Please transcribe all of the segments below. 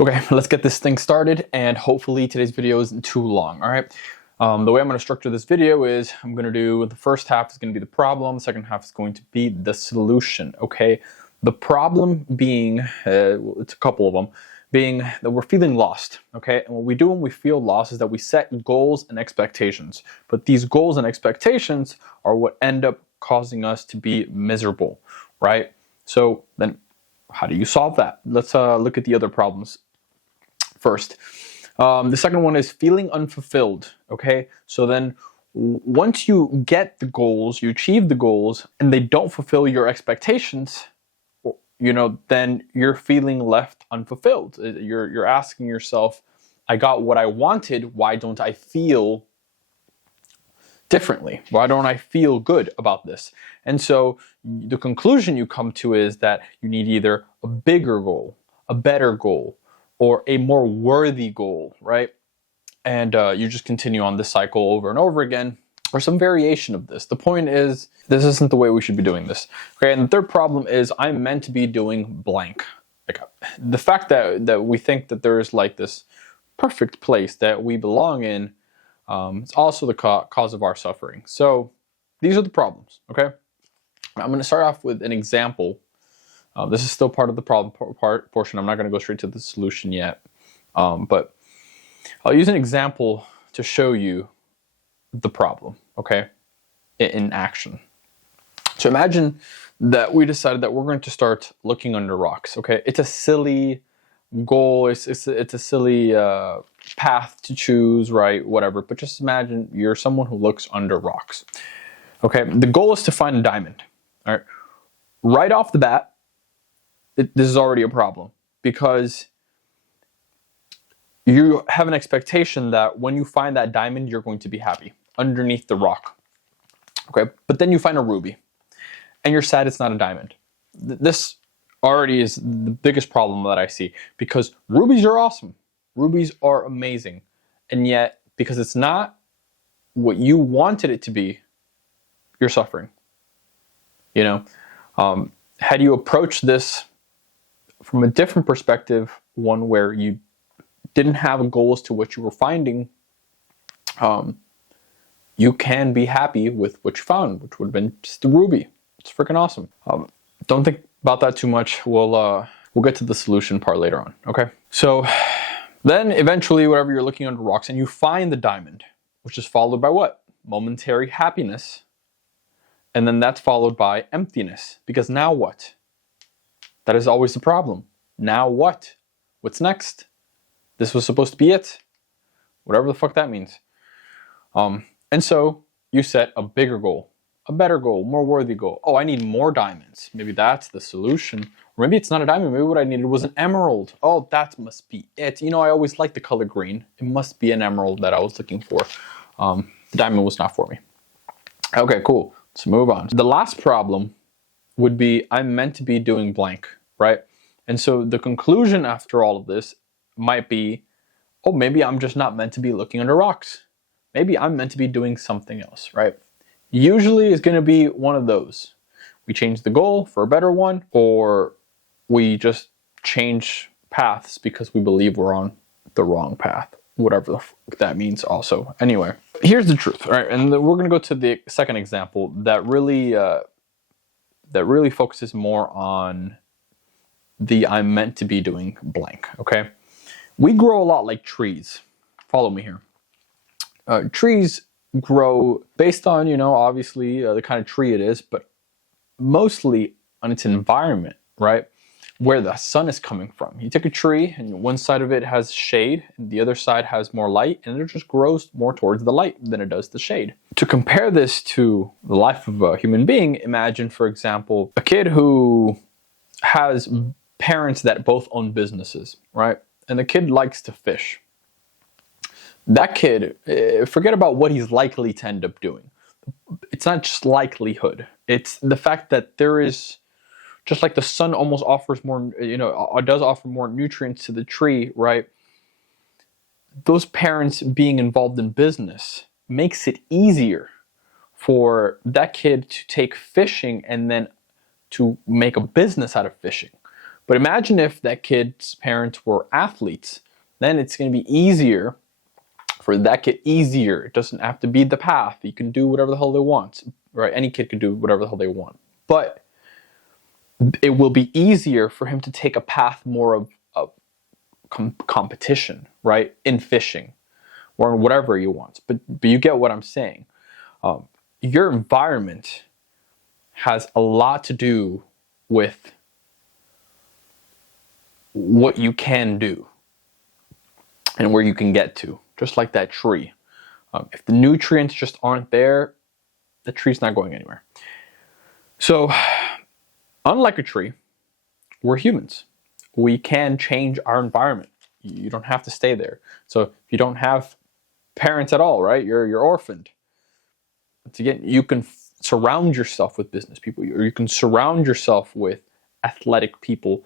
Okay, let's get this thing started, and hopefully today's video isn't too long, all right? The way I'm going to structure this video is I'm going to do the first half is going to be the problem, the second half is going to be the solution, okay? The problem being, it's a couple of them, being that we're feeling lost, okay? And what we do when we feel lost is that we set goals and expectations, but these goals and expectations are what end up causing us to be miserable, right? So then how do you solve that? Let's look at the other problems first. The second one is feeling unfulfilled, okay? So then once you get the goals, you achieve the goals, and they don't fulfill your expectations, then you're feeling left unfulfilled. You're asking yourself, I got what I wanted, why don't I feel differently? Why don't I feel good about this? And so the conclusion you come to is that you need either a bigger goal, a better goal, or a more worthy goal, right? And you just continue on this cycle over and over again, or some variation of this. The point is, this isn't the way we should be doing this. Okay, and the third problem is I'm meant to be doing blank. Like the fact that we think that there's like this perfect place that we belong in, it's also the cause of our suffering. So these are the problems, okay? I'm going to start off with an example. This is still part of the problem portion. I'm not going to go straight to the solution yet. But I'll use an example to show you the problem, okay, in action. So imagine that we decided that we're going to start looking under rocks, okay? It's a silly goal. It's a silly path to choose, right? Whatever. But just imagine you're someone who looks under rocks, okay? The goal is to find a diamond, all right? Right off the bat, this is already a problem because you have an expectation that when you find that diamond, you're going to be happy underneath the rock. Okay, but then you find a ruby and you're sad it's not a diamond. This already is the biggest problem that I see because rubies are awesome. Rubies are amazing. And yet, because it's not what you wanted it to be, you're suffering. Had you approached this from a different perspective, one where you didn't have a goal as to what you were finding, you can be happy with what you found, which would have been just the ruby. It's freaking awesome. Don't think about that too much. We'll get to the solution part later on, okay? So then eventually, whatever, you're looking under rocks and you find the diamond, which is followed by what? Momentary happiness. And then that's followed by emptiness, because now what? That is always the problem. Now what? What's next? This was supposed to be it. Whatever the fuck that means. And so you set a bigger goal, a better goal, more worthy goal. Oh, I need more diamonds. Maybe that's the solution. Or maybe it's not a diamond. Maybe what I needed was an emerald. Oh, that must be it. I always like the color green. It must be an emerald that I was looking for. The diamond was not for me. Okay, cool. Let's move on. The last problem would be I'm meant to be doing blank, right? And so the conclusion after all of this might be, oh, maybe I'm just not meant to be looking under rocks. Maybe I'm meant to be doing something else, right? Usually it's going to be one of those. We change the goal for a better one, or we just change paths because we believe we're on the wrong path, whatever the fuck that means also. Anyway, here's the truth, right? And we're going to go to the second example that really focuses more on the I'm meant to be doing blank, okay? We grow a lot like trees. Follow me here. Trees grow based on, obviously the kind of tree it is, but mostly on its environment, right? Where the sun is coming from. You take a tree and one side of it has shade and the other side has more light, and it just grows more towards the light than it does the shade. To compare this to the life of a human being, imagine, for example, a kid who has parents that both own businesses, right? And the kid likes to fish. That kid, forget about what he's likely to end up doing. It's not just likelihood. It's the fact that there is, just like the sun almost offers more, does offer more nutrients to the tree, right? Those parents being involved in business makes it easier for that kid to take fishing and then to make a business out of fishing. But imagine if that kid's parents were athletes. Then it's going to be easier for that kid. It doesn't have to be the path. You can do whatever the hell they want, right? Any kid can do whatever the hell they want. But it will be easier for him to take a path more of competition, right? In fishing or in whatever he wants. But you get what I'm saying. Your environment has a lot to do with what you can do and where you can get to, just like that tree. If the nutrients just aren't there, the tree's not going anywhere. So, unlike a tree, we're humans. We can change our environment. You don't have to stay there. So if you don't have parents at all, right? You're orphaned. Once again, you can surround yourself with business people, or you can surround yourself with athletic people.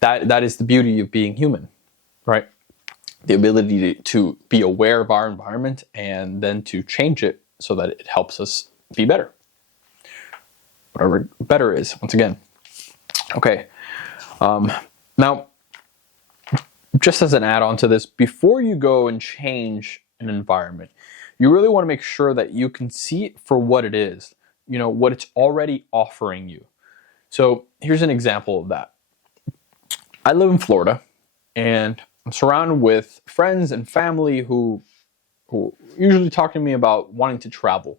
That is the beauty of being human, right? The ability to be aware of our environment and then to change it so that it helps us be better. Whatever better is, once again. Okay. Now, just as an add-on to this, before you go and change an environment, you really want to make sure that you can see it for what it is, what it's already offering you. So here's an example of that. I live in Florida, and I'm surrounded with friends and family who usually talk to me about wanting to travel.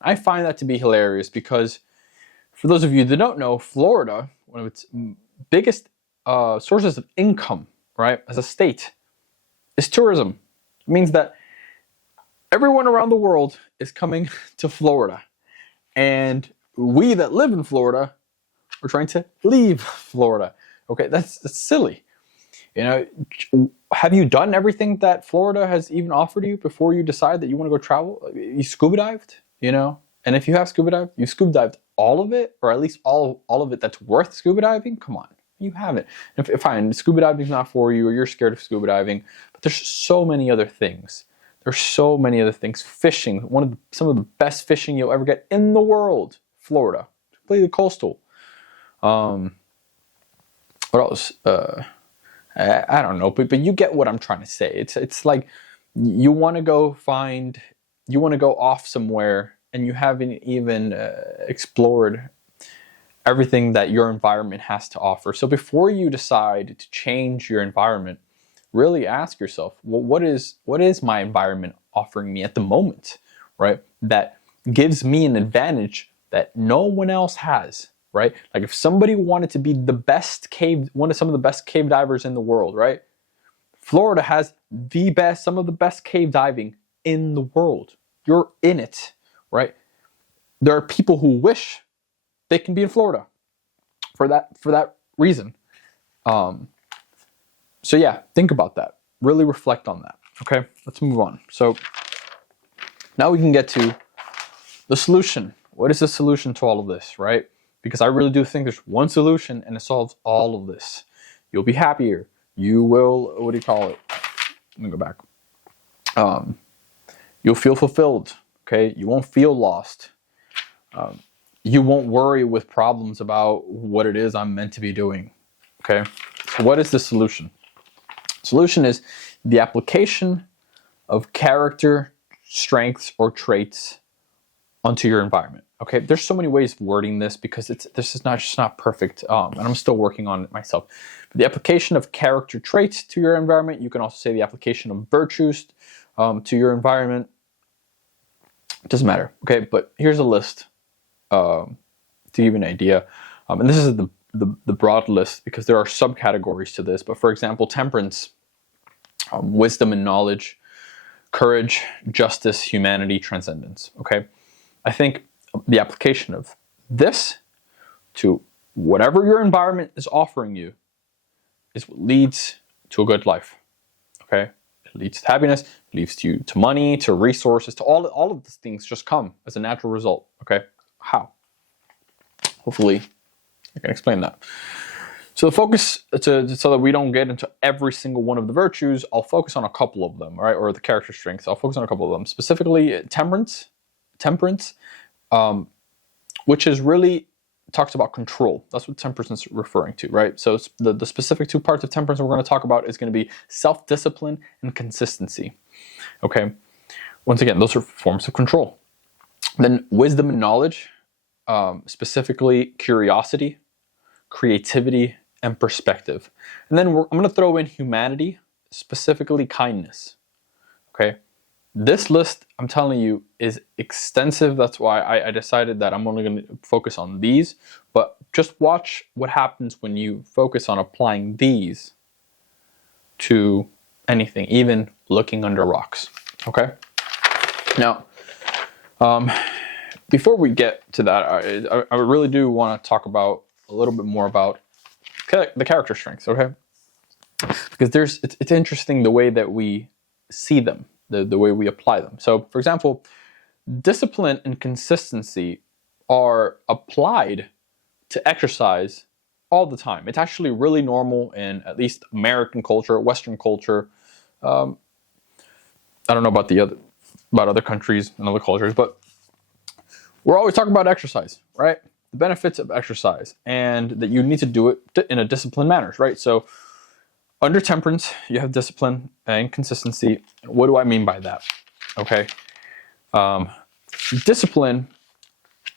I find that to be hilarious because, for those of you that don't know, Florida, one of its biggest sources of income, right, as a state, is tourism. It means that everyone around the world is coming to Florida. And we that live in Florida are trying to leave Florida. Okay, that's silly. Have you done everything that Florida has even offered you before you decide that you want to go travel? You scuba dived, And if you have scuba dived, you scuba dived all of it, or at least all of it that's worth scuba diving? Come on, you haven't. If fine, scuba diving is not for you, or you're scared of scuba diving, but there's so many other things. There's so many other things. Fishing, some of the best fishing you'll ever get in the world. Florida, completely coastal. What else? I don't know, but you get what I'm trying to say. It's like you want to go off somewhere, and you haven't even explored everything that your environment has to offer. So before you decide to change your environment, really ask yourself, well, what is my environment offering me at the moment, right? That gives me an advantage that no one else has, right? Like if somebody wanted to be some of the best cave divers in the world, right? Florida has some of the best cave diving in the world. You're in it, right? There are people who wish they can be in Florida for that reason. So yeah, think about that. Really reflect on that. Okay, let's move on. So now we can get to the solution. What is the solution to all of this, right? Because I really do think there's one solution and it solves all of this. You'll be happier. You will, what do you call it? Let me go back. You'll feel fulfilled, okay? You won't feel lost. You won't worry with problems about what it is I'm meant to be doing, okay? So what is the solution? Solution is the application of character, strengths, or traits onto your environment. Okay, there's so many ways of wording this because this is not perfect, and I'm still working on it myself. But the application of character traits to your environment. You can also say the application of virtues to your environment. It doesn't matter. Okay, but here's a list to give you an idea, and this is the broad list because there are subcategories to this. But for example, temperance, wisdom and knowledge, courage, justice, humanity, transcendence. Okay, I think the application of this to whatever your environment is offering you is what leads to a good life. Okay, it leads to happiness, it leads to money, to resources, to all of these things just come as a natural result. Okay, how? Hopefully I can explain that. So the focus, so that we don't get into every single one of the virtues, I'll focus on a couple of them, right? Or the character strengths. I'll focus on a couple of them. Specifically, temperance, which is really talks about control. That's what temperance is referring to, right? So the specific two parts of temperance we're going to talk about is going to be self-discipline and consistency. Okay. Once again, those are forms of control. Then wisdom and knowledge, specifically curiosity, creativity, and perspective. And then I'm going to throw in humanity, specifically kindness. Okay. This list, I'm telling you, is extensive. That's why I decided that I'm only going to focus on these. But just watch what happens when you focus on applying these to anything, even looking under rocks. Okay? Now, before we get to that, I really do want to talk about a little bit more about the character strengths, okay? Because it's interesting the way that we see them. The way we apply them. So, for example, discipline and consistency are applied to exercise all the time. It's actually really normal in at least American culture, Western culture. I don't know about other countries and other cultures, but we're always talking about exercise, right? The benefits of exercise, and that you need to do it in a disciplined manner, right? So, under temperance, you have discipline and consistency. What do I mean by that? Okay. Discipline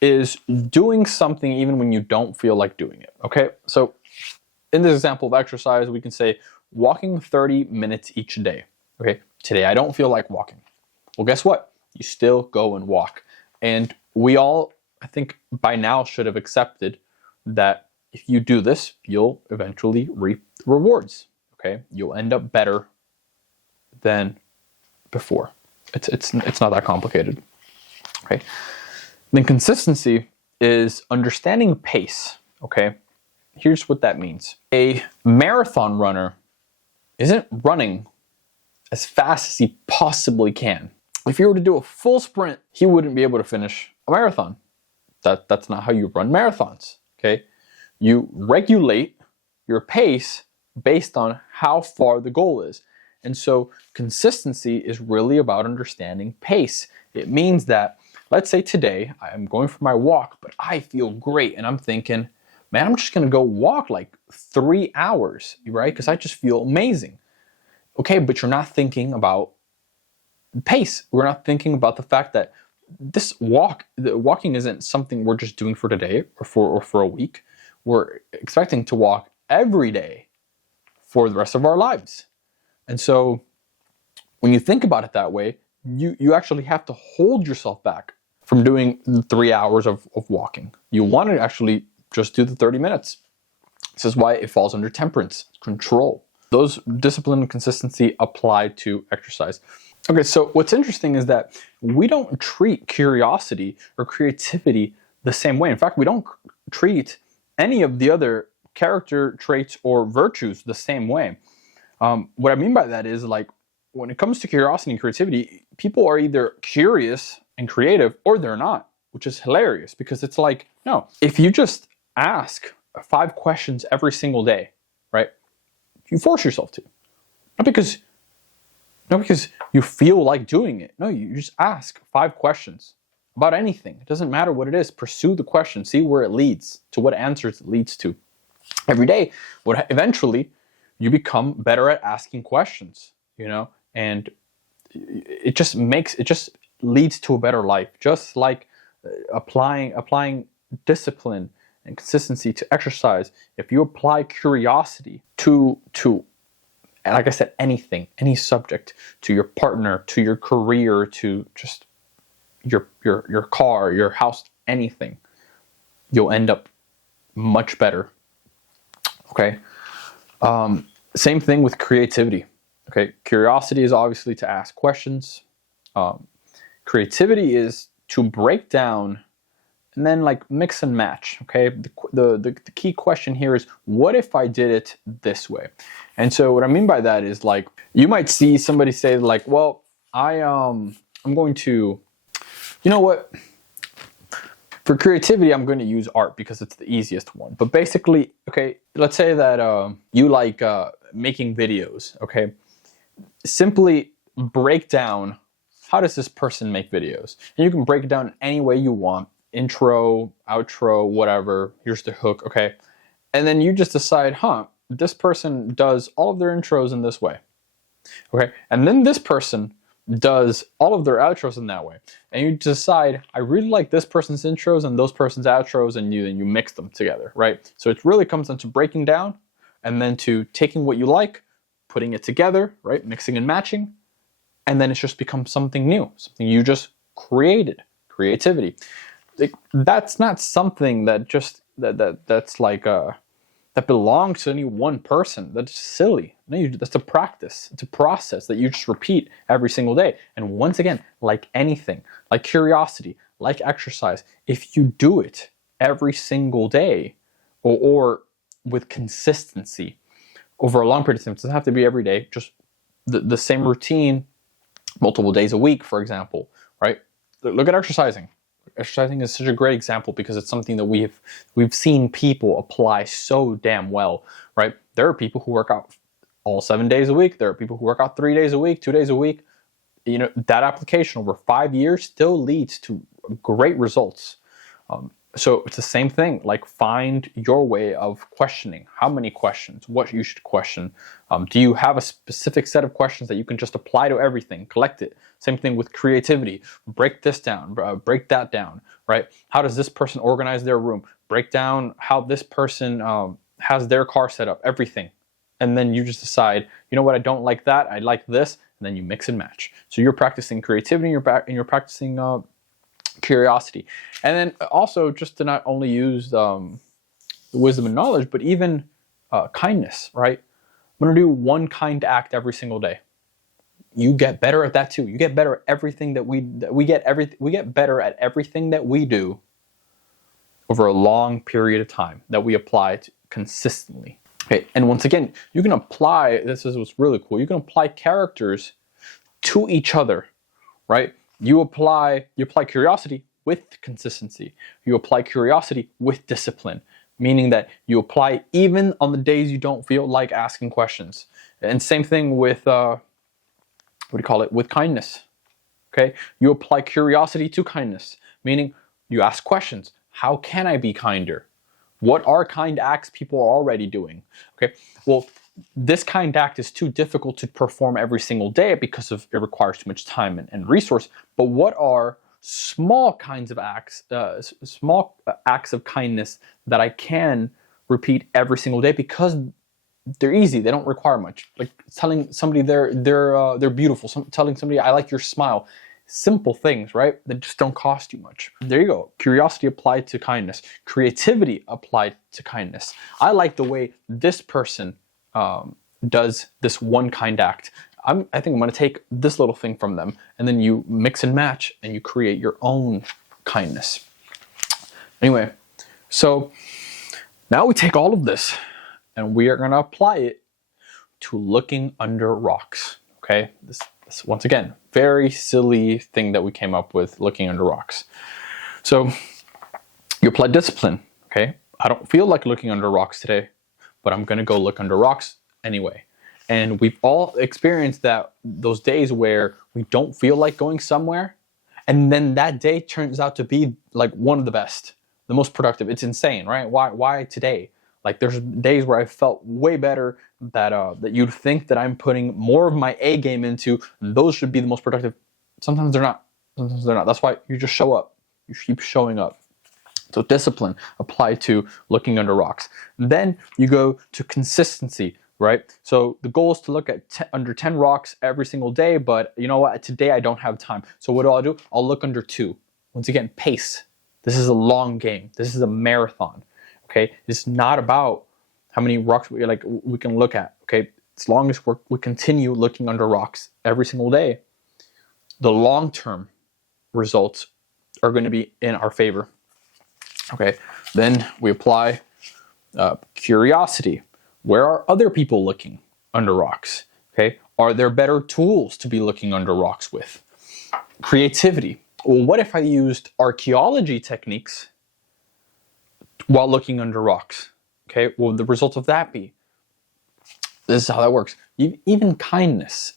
is doing something even when you don't feel like doing it. Okay. So in this example of exercise, we can say walking 30 minutes each day. Okay. Today, I don't feel like walking. Well, guess what? You still go and walk. And we all, I think by now, should have accepted that if you do this, you'll eventually reap rewards. Okay, you'll end up better than before. It's not that complicated. Okay, then consistency is understanding pace. Okay, here's what that means. A marathon runner isn't running as fast as he possibly can. If he were to do a full sprint, he wouldn't be able to finish a marathon. That's not how you run marathons. Okay, you regulate your pace based on how far the goal is. And so consistency is really about understanding pace. It means that, let's say today I'm going for my walk, but I feel great. And I'm thinking, man, I'm just going to go walk like 3 hours, right? Because I just feel amazing. Okay, but you're not thinking about pace. We're not thinking about the fact that walking isn't something we're just doing for today or for a week. We're expecting to walk every day for the rest of our lives. And so when you think about it that way, you actually have to hold yourself back from doing 3 hours of walking. You want to actually just do the 30 minutes. This is why it falls under temperance, control. Those discipline and consistency apply to exercise. Okay, so what's interesting is that we don't treat curiosity or creativity the same way. In fact, we don't treat any of the other character traits or virtues the same way. What I mean by that is, like, when it comes to curiosity and creativity, people are either curious and creative or they're not, which is hilarious because it's like, no, if you just ask 5 questions every single day, right? You force yourself to. Not because you feel like doing it. No, you just ask 5 questions about anything. It doesn't matter what it is. Pursue the question. See where it leads, to what answers it leads to. Every day, eventually, you become better at asking questions, and it just leads to a better life. Just like applying discipline and consistency to exercise. If you apply curiosity to like I said, anything, any subject, to your partner, to your career, to just your car, your house, anything, you'll end up much better. Okay. Same thing with creativity. Okay. Curiosity is obviously to ask questions. Creativity is to break down and then like mix and match. Okay. The key question here is, what if I did it this way? And so what I mean by that is, like, you might see somebody say like, well, I'm going to, you know what? For creativity, I'm going to use art because it's the easiest one. But basically, okay, let's say that you like making videos, okay? Simply break down, how does this person make videos? And you can break it down any way you want. intro, outro, whatever. Here's the hook, okay? And then you just decide, this person does all of their intros in this way, okay? And then this person does all of their outros in that way. And you decide, I really like this person's intros and those person's outros, and you mix them together, right? So it really comes down to breaking down and then to taking what you like, putting it together, right? Mixing and matching. And then it's just become something new, something you just created. Creativity. That's not something that just that's like that belongs to any one person. That's silly. No, that's a practice. It's a process that you just repeat every single day. And once again, like anything, like curiosity, like exercise, if you do it every single day, or with consistency over a long period of time, it doesn't have to be every day, just the same routine multiple days a week, for example, right? Look at exercising. Exercising is such a great example because it's something that we've seen people apply so damn well, right? There are people who work out all 7 days a week. There are people who work out 3 days a week, 2 days a week. You know, that application over 5 years still leads to great results. So it's the same thing, like find your way of questioning. How many questions? What you should question? Do you have a specific set of questions that you can just apply to everything? Collect it. Same thing with creativity. Break this down, break that down, right? How does this person organize their room? Break down how this person has their car set up, everything. And then you just decide, you know what, I don't like that, I like this, and then you mix and match. So you're practicing creativity and you're practicing curiosity. And then also just to not only use the wisdom and knowledge, but even kindness, right? I'm going to do one kind act every single day. You get better at that too. You get better at everything that we get better at everything that we do over a long period of time that we apply to consistently. Okay, and once again, you can apply, this is what's really cool, you can apply characters to each other, right? You apply curiosity with consistency. You apply curiosity with discipline, meaning that you apply even on the days you don't feel like asking questions. And same thing with, with kindness, okay? You apply curiosity to kindness, meaning you ask questions. How can I be kinder? What are kind acts people are already doing? Okay, well, this kind act is too difficult to perform every single day because it requires too much time and resource. But what are small kinds of acts, small acts of kindness that I can repeat every single day because they're easy, they don't require much. Like telling somebody they're beautiful, telling somebody I like your smile. Simple things, right? That just don't cost you much. There you go. Curiosity applied to kindness. Creativity applied to kindness. I like the way this person does this one kind act. I think I'm going to take this little thing from them, and then you mix and match and you create your own kindness. Anyway, so now we take all of this and we are going to apply it to looking under rocks. Okay, this once again, very silly thing that we came up with, looking under rocks. So you apply discipline. Okay, I don't feel like looking under rocks today, but I'm going to go look under rocks anyway. And we've all experienced those days where we don't feel like going somewhere, and then that day turns out to be like one of the best, the most productive. It's insane, right? Why today? Like there's days where I felt way better that you'd think that I'm putting more of my A game into, and those should be the most productive. Sometimes they're not. Sometimes they're not. That's why you just show up. You keep showing up. So discipline applied to looking under rocks. Then you go to consistency, right? So the goal is to look at under 10 rocks every single day, but you know what? Today I don't have time. So what do? I'll look under 2. Once again, pace. This is a long game. This is a marathon. Okay, it's not about how many rocks we can look at. Okay, as long as we continue looking under rocks every single day, the long-term results are going to be in our favor. Okay, then we apply curiosity. Where are other people looking under rocks? Okay, are there better tools to be looking under rocks with? Creativity. Well, what if I used archaeology techniques while looking under rocks? Okay, what would the result of that be? This is how that works. Even kindness.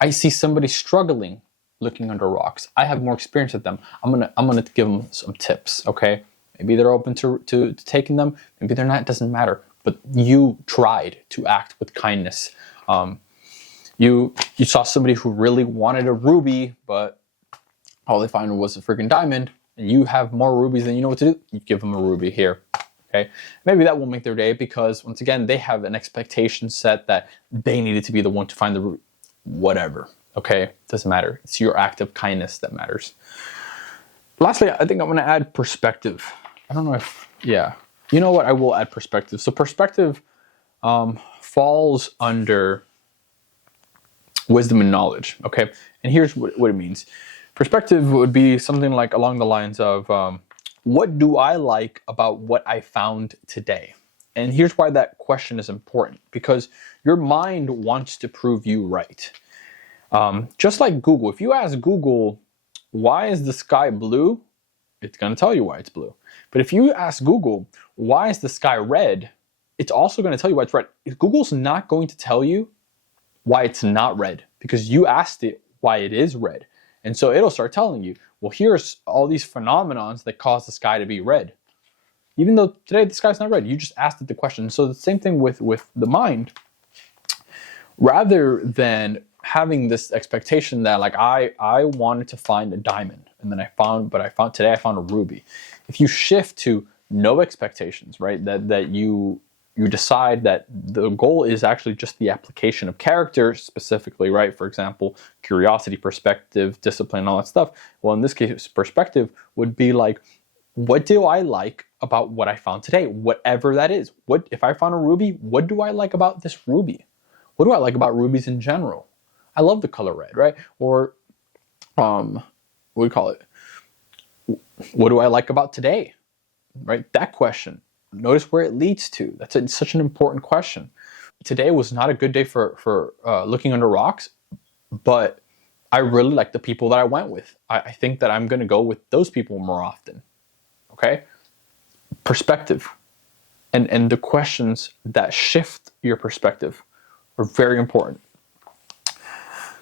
I see somebody struggling looking under rocks. I have more experience with them. I'm gonna give them some tips, okay? Maybe they're open to taking them. Maybe they're not. It doesn't matter. But you tried to act with kindness. You saw somebody who really wanted a ruby, but all they found was a freaking diamond, and you have more rubies than you know what to do. You give them a ruby here. Okay, maybe that will make their day because once again they have an expectation set that they needed to be the one to find the ruby. Whatever. Okay, doesn't matter. It's your act of kindness that matters. Lastly, I think I'm going to add perspective. I don't know if, yeah. You know what? I will add perspective. So perspective falls under wisdom and knowledge, okay? And here's what it means. Perspective would be something like along the lines of, what do I like about what I found today? And here's why that question is important, because your mind wants to prove you right. Just like Google, if you ask Google, why is the sky blue? It's going to tell you why it's blue. But if you ask Google, why is the sky red? It's also going to tell you why it's red. Google's not going to tell you why it's not red because you asked it why it is red. And so it'll start telling you, well, here's all these phenomenons that cause the sky to be red. Even though today the sky's not red, you just asked it the question. So the same thing with the mind. Rather than having this expectation that like I wanted to find a diamond and then I found a ruby. If you shift to no expectations, right? That you decide that the goal is actually just the application of character specifically, right? For example, curiosity, perspective, discipline, all that stuff. Well, in this case, perspective would be like, what do I like about what I found today? Whatever that is. What if I found a ruby? What do I like about this ruby? What do I like about rubies in general? I love the color red, right? Or, what do we call it? What do I like about today? Right? That question. Notice where it leads to. That's such an important question. Today was not a good day for looking under rocks, but I really like the people that I went with. I think that I'm going to go with those people more often. Okay? Perspective. And the questions that shift your perspective are very important.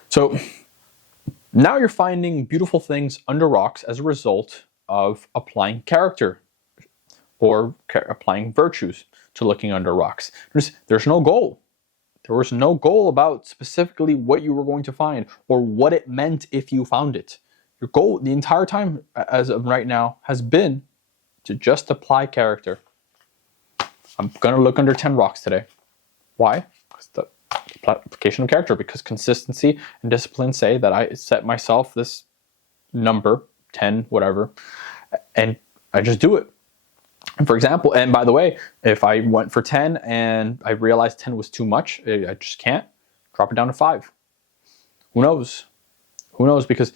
So now you're finding beautiful things under rocks as a result of applying character or applying virtues to looking under rocks. There's no goal. There was no goal about specifically what you were going to find or what it meant if you found it. Your goal the entire time as of right now has been to just apply character. I'm going to look under 10 rocks today. Why? Because the application of character, because consistency and discipline say that I set myself this number, 10, whatever, and I just do it. And for example, and by the way, if I went for 10 and I realized 10 was too much, I just can't, drop it down to 5. Who knows? Who knows? Because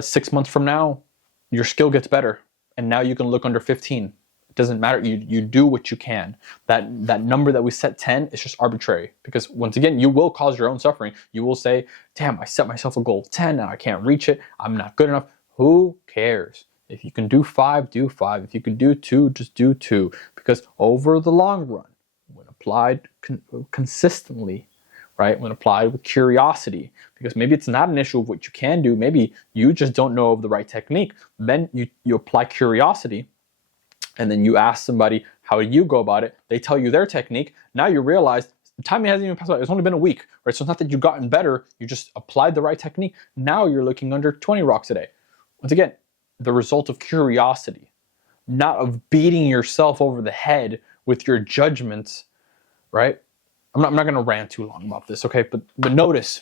6 months from now, your skill gets better and now you can look under 15. Doesn't matter. You do what you can. That number that we set 10 is just arbitrary because once again, you will cause your own suffering. You will say, damn, I set myself a goal of 10 and I can't reach it. I'm not good enough. Who cares? If you can do 5, do 5. If you can do 2, just do 2. Because over the long run, when applied consistently, right? When applied with curiosity, because maybe it's not an issue of what you can do. Maybe you just don't know of the right technique. Then you apply curiosity. And then you ask somebody, how do you go about it? They tell you their technique. Now you realize the time hasn't even passed by. It's only been a week, right? So it's not that you've gotten better. You just applied the right technique. Now you're looking under 20 rocks a day. Once again, the result of curiosity, not of beating yourself over the head with your judgments, right? I'm not going to rant too long about this, okay? But notice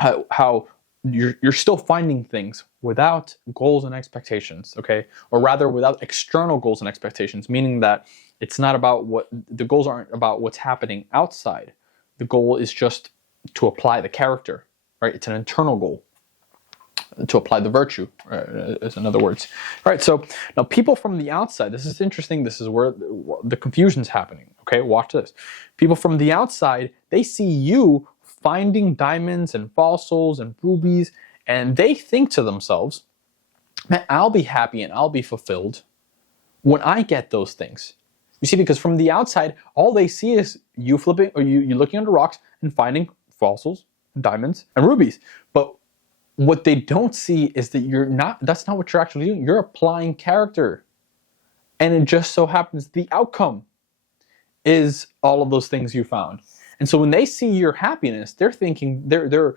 how you're still finding things without goals and expectations, okay? Or rather, without external goals and expectations, meaning that it's not about the goals aren't about what's happening outside. The goal is just to apply the character, right? It's an internal goal, to apply the virtue, in other words. All right, so now people from the outside, this is interesting. This is where the confusion's happening, okay? Watch this. People from the outside, they see you finding diamonds and fossils and rubies, and they think to themselves, man, I'll be happy and I'll be fulfilled when I get those things. You see, because from the outside, all they see is you flipping or you looking under rocks and finding fossils, diamonds, and rubies. But what they don't see is that that's not what you're actually doing. You're applying character. And it just so happens the outcome is all of those things you found. And so when they see your happiness, they're thinking they're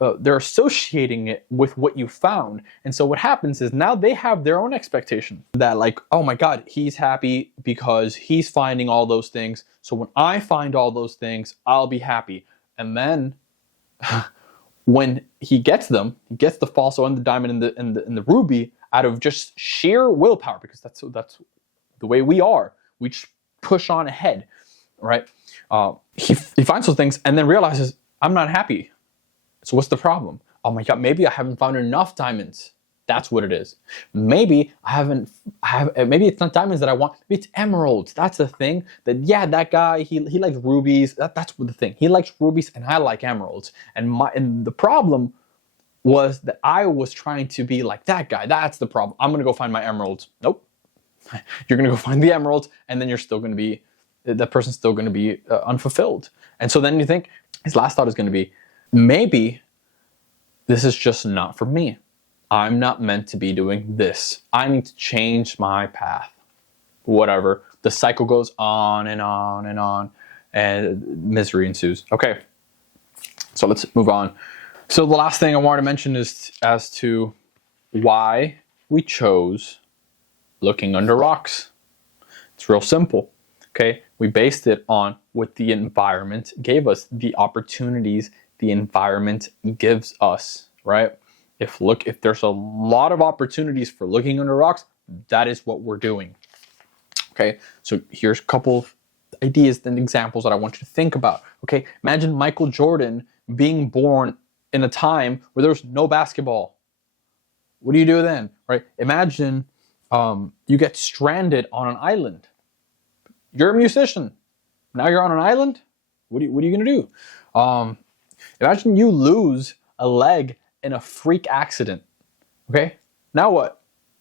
associating it with what you found. And so what happens is now they have their own expectation that like, oh my God, he's happy because he's finding all those things. So when I find all those things, I'll be happy. And then when he gets them, he gets the falso and the diamond and the ruby out of just sheer willpower, because that's the way we are. We just push on ahead, right? He finds those things and then realizes, I'm not happy. So what's the problem? Oh my God, maybe I haven't found enough diamonds. That's what it is. Maybe maybe it's not diamonds that I want. Maybe it's emeralds. That's the thing. That yeah, that guy he likes rubies. That's the thing. He likes rubies and I like emeralds. And the problem was that I was trying to be like that guy. That's the problem. I'm gonna go find my emeralds. Nope. You're gonna go find the emeralds, and then you're still gonna be that person's still gonna be unfulfilled. And so then you think his last thought is gonna be, maybe this is just not for me. I'm not meant to be doing this. I need to change my path. Whatever. The cycle goes on and on and on, and misery ensues. Okay, so let's move on. So the last thing I want to mention is as to why we chose looking under rocks. It's real simple. Okay, we based it on what the environment gave us, the opportunities the environment gives us, right? If there's a lot of opportunities for looking under rocks, that is what we're doing. Okay, so here's a couple of ideas and examples that I want you to think about. Okay, imagine Michael Jordan being born in a time where there was no basketball. What do you do then, right? Imagine you get stranded on an island. You're a musician. Now you're on an island. What are you gonna do? Imagine you lose a leg in a freak accident. Okay, now what?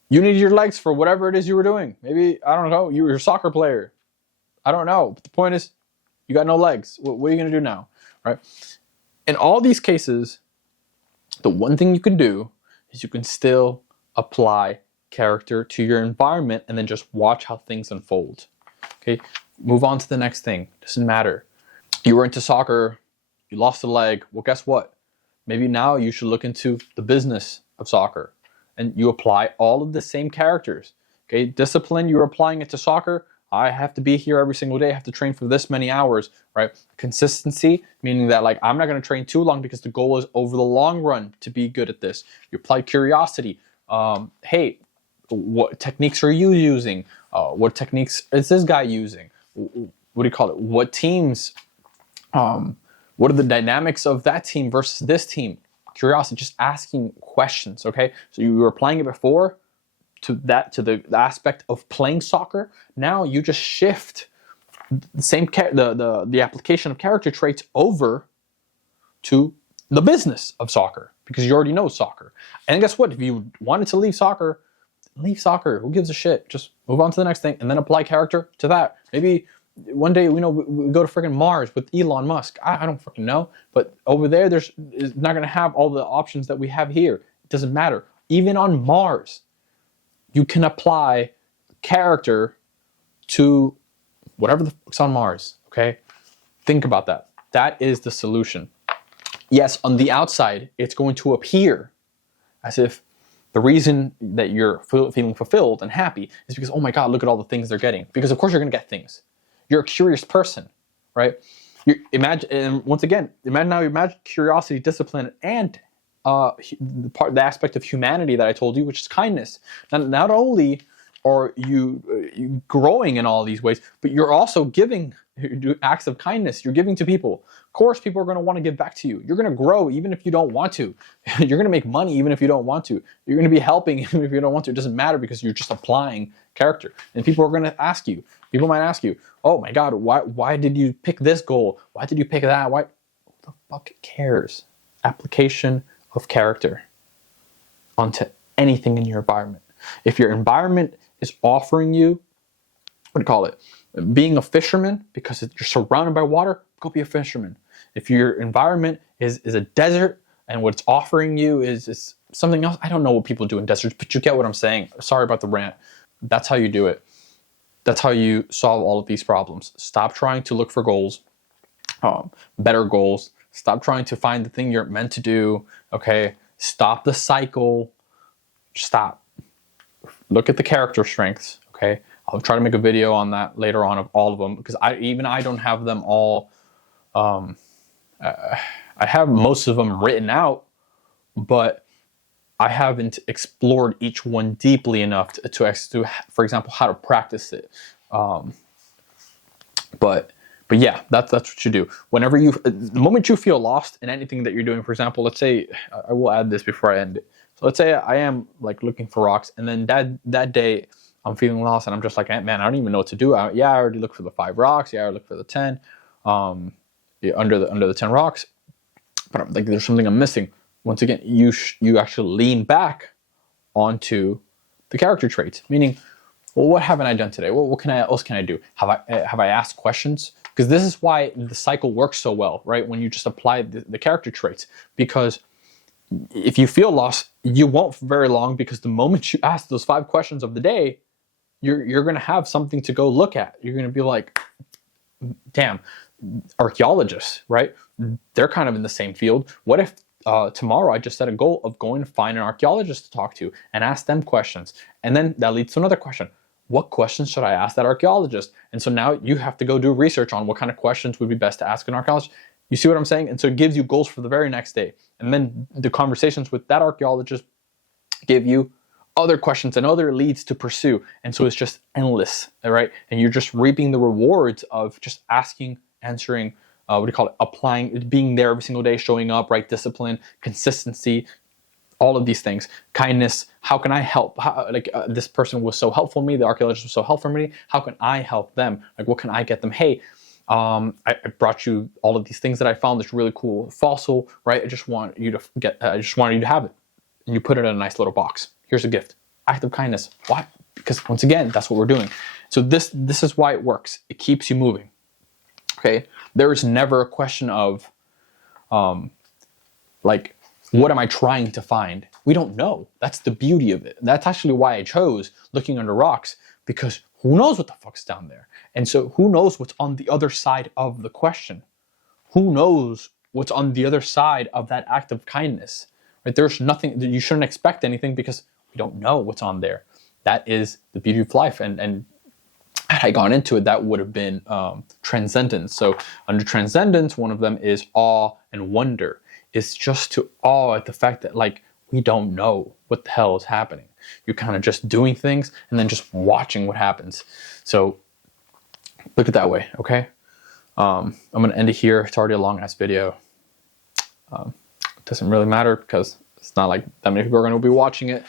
You need your legs for whatever it is you were doing. Maybe, I don't know, you were a soccer player. I don't know. But the point is, you got no legs. What are you gonna do now, right? In all these cases, the one thing you can do is you can still apply character to your environment and then just watch how things unfold. Okay, move on to the next thing. Doesn't matter. You were into soccer, you lost a leg. Well, guess what? Maybe now you should look into the business of soccer and you apply all of the same characters. Okay, discipline, you're applying it to soccer. I have to be here every single day. I have to train for this many hours, right? Consistency, meaning that like I'm not going to train too long because the goal is over the long run to be good at this. You apply curiosity. Hey, what techniques are you using? What techniques is this guy using? What do you call it? What teams? What are the dynamics of that team versus this team? Curiosity, just asking questions. Okay, so you were applying it before to the aspect of playing soccer. Now you just shift the same the application of character traits over to the business of soccer because you already know soccer. And guess what? If you wanted to leave soccer, leave soccer. Who gives a shit? Just move on to the next thing and then apply character to that. Maybe one day we go to freaking Mars with Elon Musk. I don't fucking know, but over there is not gonna have all the options that we have here. It doesn't matter. Even on Mars, you can apply character to whatever the fuck's on Mars, okay? Think about that. That is the solution. Yes, on the outside, it's going to appear as if the reason that you're feeling fulfilled and happy is because, oh my God, look at all the things they're getting. Because of course you're gonna get things. You're a curious person, right? And once again, imagine curiosity, discipline, and the aspect of humanity that I told you, which is kindness. Not only are you growing in all these ways, but you're also giving acts of kindness. You're giving to people. Of course, people are going to want to give back to you. You're going to grow even if you don't want to. You're going to make money even if you don't want to. You're going to be helping even if you don't want to. It doesn't matter because you're just applying character. And people are going to ask you. People might ask you, oh my God, why did you pick this goal? Why did you pick that? Who the fuck cares? Application of character onto anything in your environment. If your environment is offering you, what do you call it? Being a fisherman because you're surrounded by water, go be a fisherman. If your environment is a desert, and what it's offering you is something else. I don't know what people do in deserts, but you get what I'm saying. Sorry about the rant. That's how you do it. That's how you solve all of these problems. Stop trying to look for goals, better goals. Stop trying to find the thing you're meant to do. Okay, stop the cycle. Stop. Look at the character strengths. Okay, I'll try to make a video on that later on of all of them, because I don't have them all. I have most of them written out, but I haven't explored each one deeply enough to for example, how to practice it. But yeah, that's what you do. Whenever the moment you feel lost in anything that you're doing, for example, let's say, I will add this before I end it. So let's say I am like looking for rocks, and then that day I'm feeling lost, and I'm just like, man, I don't even know what to do. I already looked for the 5 rocks. Yeah, I looked for the 10, under the 10 rocks. But I'm like, there's something I'm missing. Once again, you actually lean back onto the character traits, meaning, well, what haven't I done today? What else can I do? Have I asked questions? Because this is why the cycle works so well, right? When you just apply the character traits, because if you feel lost, you won't for very long, because the moment you ask those 5 questions of the day, you're going to have something to go look at. You're going to be like, damn, archaeologists, right? They're kind of in the same field. What if tomorrow I just set a goal of going to find an archaeologist to talk to and ask them questions? And then that leads to another question. What questions should I ask that archaeologist? And so now you have to go do research on what kind of questions would be best to ask an archaeologist. You see what I'm saying? And so it gives you goals for the very next day. And then the conversations with that archaeologist give you other questions and other leads to pursue. And so it's just endless, all right? And you're just reaping the rewards of just asking, answering, applying, being there every single day, showing up, right? Discipline, consistency, all of these things. Kindness. How can I help? This person was so helpful to me. The archaeologist was so helpful for me. How can I help them? Like, what can I get them? Hey, I brought you all of these things that I found. This really cool fossil, right? I just wanted you to have it. And you put it in a nice little box. Here's a gift. Act of kindness. Why? Because once again, that's what we're doing. So this is why it works. It keeps you moving. Okay? There is never a question of, what am I trying to find? We don't know. That's the beauty of it. That's actually why I chose looking under rocks, because who knows what the fuck's down there? And so who knows what's on the other side of the question? Who knows what's on the other side of that act of kindness? Right? There's nothing, you shouldn't expect anything, because we don't know what's on there. That is the beauty of life. And had I gone into it, that would have been transcendence. So under transcendence, one of them is awe and wonder. It's just to awe at the fact that, like, we don't know what the hell is happening. You're kind of just doing things and then just watching what happens. So look at it that way, okay? I'm going to end it here. It's already a long-ass video. It doesn't really matter, because it's not like that many people are going to be watching it.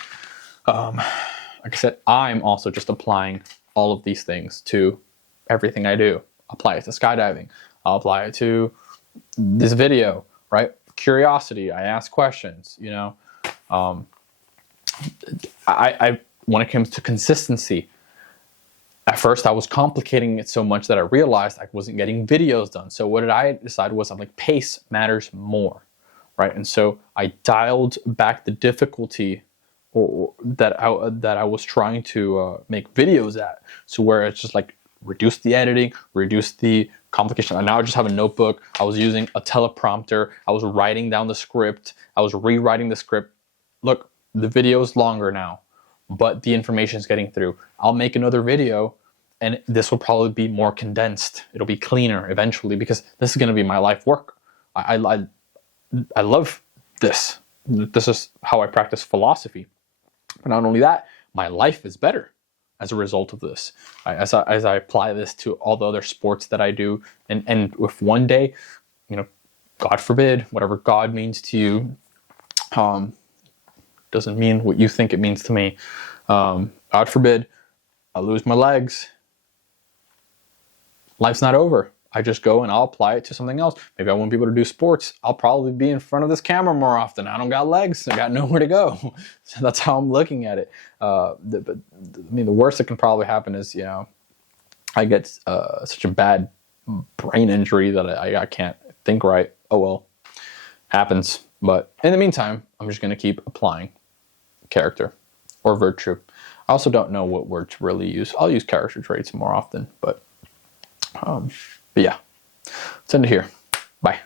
Like I said, I'm also just applying all of these things to everything I do. Apply it to skydiving. I'll apply it to this video, right? Curiosity. I ask questions, you know. I when it comes to consistency, at first I was complicating it so much that I realized I wasn't getting videos done. So what did I decide was, I'm like, pace matters more, right? And so I dialed back the difficulty that I was trying to make videos at. So where it's just like, reduce the editing, reduce the complication. And now I just have a notebook. I was using a teleprompter. I was writing down the script. I was rewriting the script. Look, the video is longer now, but the information is getting through. I'll make another video, and this will probably be more condensed. It'll be cleaner eventually, because this is going to be my life work. I love this. This is how I practice philosophy. But not only that, my life is better as a result of this. As I apply this to all the other sports that I do, and if one day, you know, God forbid, whatever God means to you, doesn't mean what you think it means to me. God forbid, I lose my legs. Life's not over. I just go and I'll apply it to something else. Maybe I won't be able to do sports. I'll probably be in front of this camera more often. I don't got legs. I got nowhere to go. So that's how I'm looking at it. The worst that can probably happen is, you know, I get such a bad brain injury that I can't think right. Oh well, Happens. But in the meantime, I'm just going to keep applying character or virtue. I also don't know what word to really use. I'll use character traits more often, but yeah. Let's end it here. Bye.